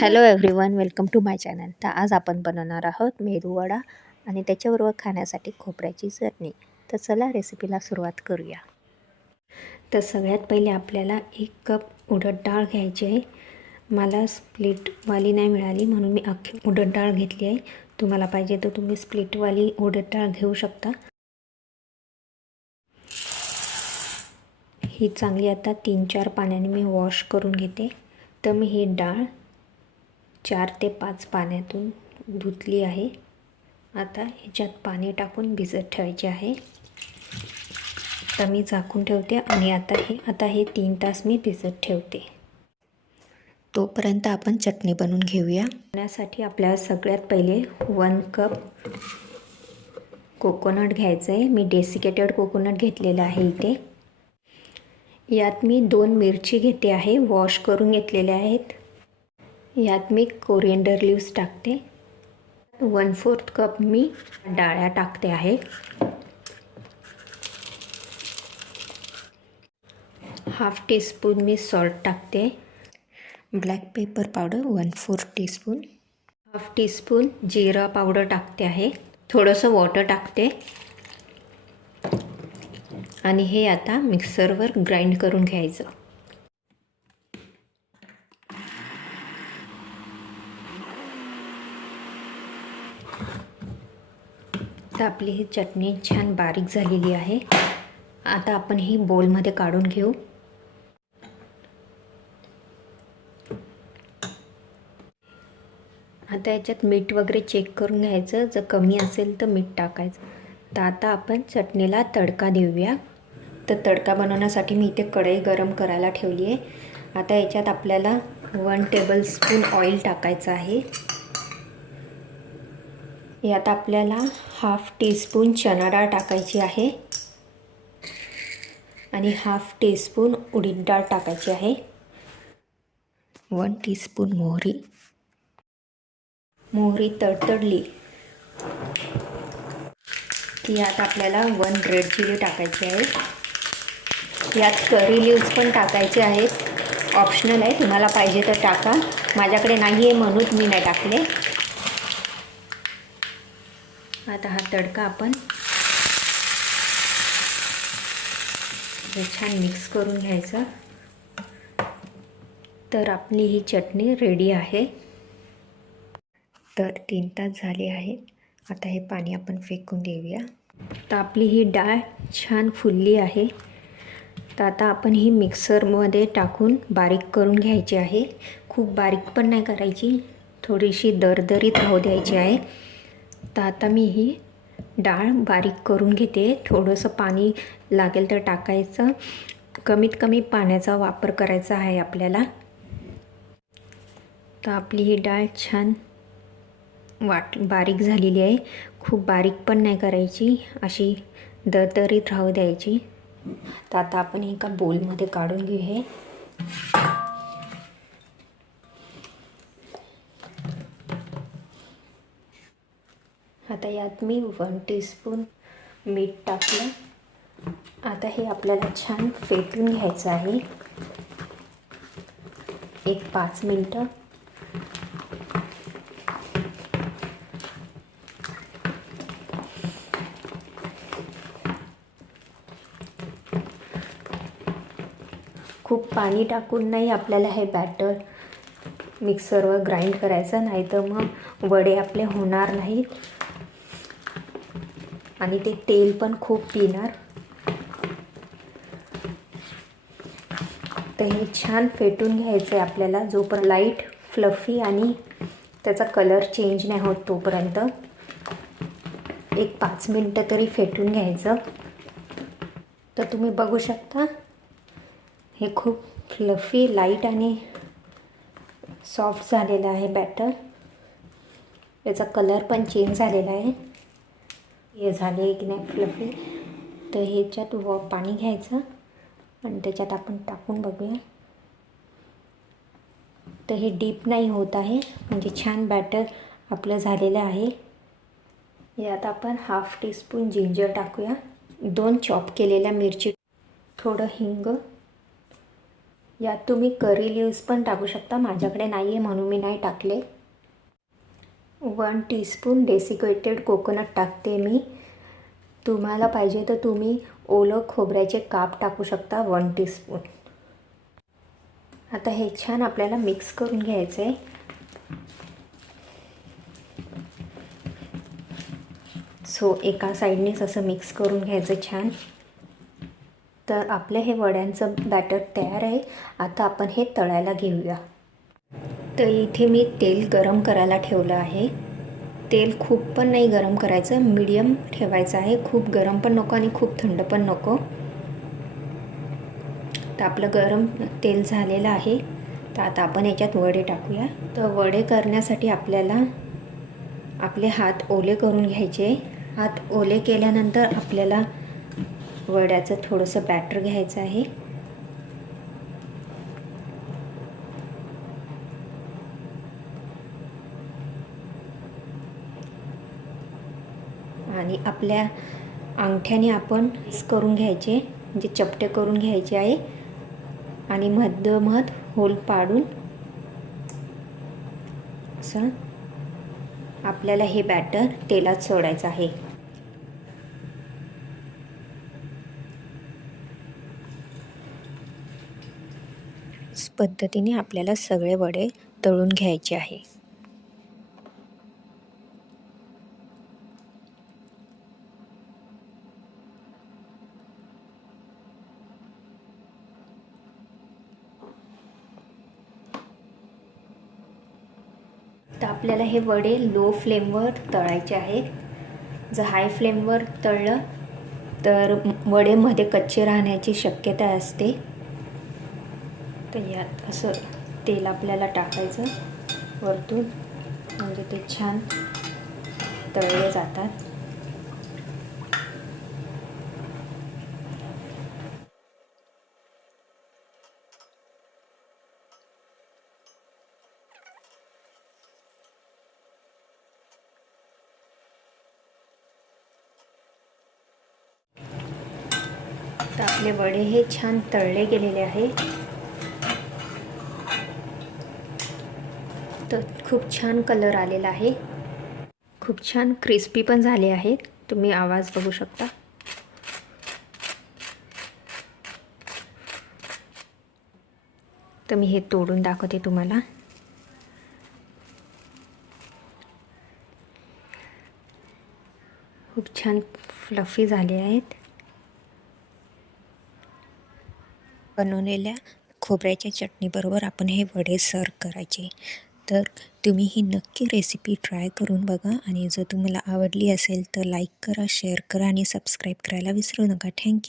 Hello everyone, welcome to my channel. तर आज आपण बनवणार आहोत मेदू वडा आणि त्याच्याबरोबर खाण्यासाठी खोबऱ्याची चटणी. तर चला रेसिपीला सुरुवात करूया. तर सगळ्यात पहिले आपल्याला 1 कप उडद डाळ घ्यायची आहे. मला स्प्लिटवाली नाही मिळाली म्हणून मी अख्खी उडद डाळ घेतली आहे. तुम्हाला पाहिजे तर तुम्ही स्प्लिटवाली उडद डाळ घेऊ शकता. ही चांगली आता 3-4 पाण्याने मी वॉश करून घेते. तर मी ही डाळ 4 ते 5 पाण्यातून धुतली आहे. आता ह्याच्यात पाणी टाकून भिजत ठेवायचे आहे. तर मी झाकून ठेवते आणि आता हे 3 तास मी भिजत ठेवते. तोपर्यंत आपण चटणी बनवून घेऊया. बनवण्यासाठी आपल्याला सगळ्यात पहिले 1 कप कोकोनट घ्यायचं आहे. मी डेसिकेटेड कोकोनट घेतलेलं आहे इथे. यात मी 2 मिरची घेते आहे, वॉश करून घेतलेल्या आहेत. यात मी कोरिएंडर लीव्स टाकते. 1/4 कप मी डाळ्या टाकते आहे. हाफ टीस्पून मी सॉल्ट टाकते. Black pepper powder 1/4 teaspoon. Half teaspoon जिरा पावडर टाकते आहे. थोडंसं वॉटर टाकते आणि हे आता मिक्सरवर ग्राइंड करून घ्यायचं. तर आपली ही चटणी छान बारीक झालेली आहे. आता आपण ही बोलमध्ये काढून घेऊ. आता याच्यात मीठ वगैरे चेक करून घ्यायचं. जर कमी असेल तर मीठ टाकायचं. तर आता आपण चटणीला तडका देऊया. तर तडका बनवण्यासाठी मी इथे कढई गरम करायला ठेवली आहे. आता याच्यात आपल्याला 1 टेबलस्पून ऑइल टाकायचं आहे. यात आपल्याला हाफ टीस्पून चणा डाळ टाकायची आहे आणि हाफ टीस्पून उडीद डाळ टाकायची आहे. 1 टीस्पून मोहरी तडतडली की यात आपल्याला 1 रेड चिली टाकायची आहे. यात करी लीव्स पण टाकायचे आहेत. ऑप्शनल आहे, तुम्हाला पाहिजे तर टाका. माझ्याकडे नाही आहे म्हणून मी नाही टाकले. आता हा तडका आपण छान मिक्स करून घ्यायचा. तर आपली ही चटणी रेडी आहे. तर 3 तास झाले आहे. आता हे पाणी आपण फेकून देऊया. तर आपली ही डाळ छान फुलली आहे. तर आता आपण ही मिक्सरमध्ये टाकून बारीक करून घ्यायची आहे. खूप बारीक पण नाही करायची, थोडीशी दरदरीत राहू द्यायची आहे. तर आता मी ही डाळ बारीक करून घेते. थोडंसं पाणी लागेल तर टाकायचं. कमीत कमी पाण्याचा वापर करायचा आहे आपल्याला. तर आपली ही डाळ छान बारीक झालेली आहे. खूप बारीक पण नाही करायची, अशी दरदरीत राहू द्यायची. तर आता आपण एका बोलमध्ये काढून घेऊ हे. आता यात मी 1 टीस्पून मीठ टाकलं. आता हे आपल्याला छान फेटून घ्यायचं आहे 5 मिनटं. खूप पाणी टाकून नाही आपल्याला हे बॅटर मिक्सरवर ग्राइंड करायचं, नाही तर मग वडे आपले होणार नाहीत आणि ते तेल पण खूप पिणार. तर हे छान फेटून घ्यायचं आहे आपल्याला, जोपर्यंत लाईट फ्लफी आणि त्याचा कलर चेंज नाही होत तोपर्यंत 5 मिनटं तरी फेटून घ्यायचं. तर तुम्ही बघू शकता हे खूप फ्लफी, लाईट आणि सॉफ्ट झालेलं आहे बॅटर. याचा कलर पण चेंज झालेला आहे. हे झाले की नाही फ्लफी. तर ह्याच्यात पाणी घ्यायचं आणि त्याच्यात आपण टाकून बघूया. तर हे डीप नाही होत आहे, म्हणजे छान बॅटर आपलं झालेलं आहे. यात आपण हाफ टीस्पून जिंजर टाकूया. 2 चॉप केलेल्या मिरची, थोडं हिंग यात तुम्ही करी लिव्स पण टाकू शकता, माझ्याकडे नाही आहे म्हणून मी नाही टाकले. 1 टीस्पून डेसिकेटेड कोकोनट टाकते मी. तुम्हाला पाहिजे तर तुम्ही ओलं खोबऱ्याचे काप टाकू शकता 1 टीस्पून. आता हे छान आपल्याला मिक्स करून घ्यायचं आहे. एका साईडनेच असं मिक्स करून घ्यायचं छान. तर आपलं हे वड्यांचं बॅटर तयार आहे. आता आपण हे तळायला घेऊया. तर इथे मी तेल गरम करायला ठेवलं आहे. तेल खूप पण नाही गरम करायचं, मीडियम ठेवायचं आहे. खूप गरम पण नको आणि खूप थंड पण नको. तर आपलं गरम तेल झालेलं आहे. तर आता आपण याच्यात वडे टाकूया. तर वडे करण्यासाठी आपल्याला आपले हात ओले करून घ्यायचे. हात ओले केल्यानंतर आपल्याला वड्याचं थोडंसं बॅटर घ्यायचं आहे. आणि आपल्या अंगठ्याने आपण करून घ्यायचे, म्हणजे चपटे करून घ्यायचे आहे. आणि मधोमध होल पाडून असं आपल्याला हे बॅटर तेलात सोडायचं आहे. इस पद्धतीने आपल्याला सगळे वडे तळून घ्यायचे आहे. तर आपल्याला हे वडे लो फ्लेमवर तळायचे आहेत. जर हाय फ्लेमवर तळलं तर वडे मध्ये कच्चे राहण्याची शक्यता असते. तर यात असं तेल आपल्याला टाकायचं वरतून, म्हणजे ते छान तळले जातात. तर आपले वडे हे छान तळले गेलेले आहे. तर खूप छान कलर आलेला आहे. खूप छान क्रिस्पी पण झाले आहेत. तुम्ही आवाज बघू शकता. तर मी हे तोडून दाखवते तुम्हाला. खूप छान फ्लफी झाले आहेत. बनवलेल्या खोबऱ्याच्या चटणीबरोबर आपण हे वडे सर्व करायचे. तर तुम्ही ही नक्की रेसिपी ट्राय करून बघा. आणि जर तुम्हाला आवडली असेल तर लाईक करा, शेअर करा आणि सबस्क्राईब करायला विसरू नका. थँक्यू.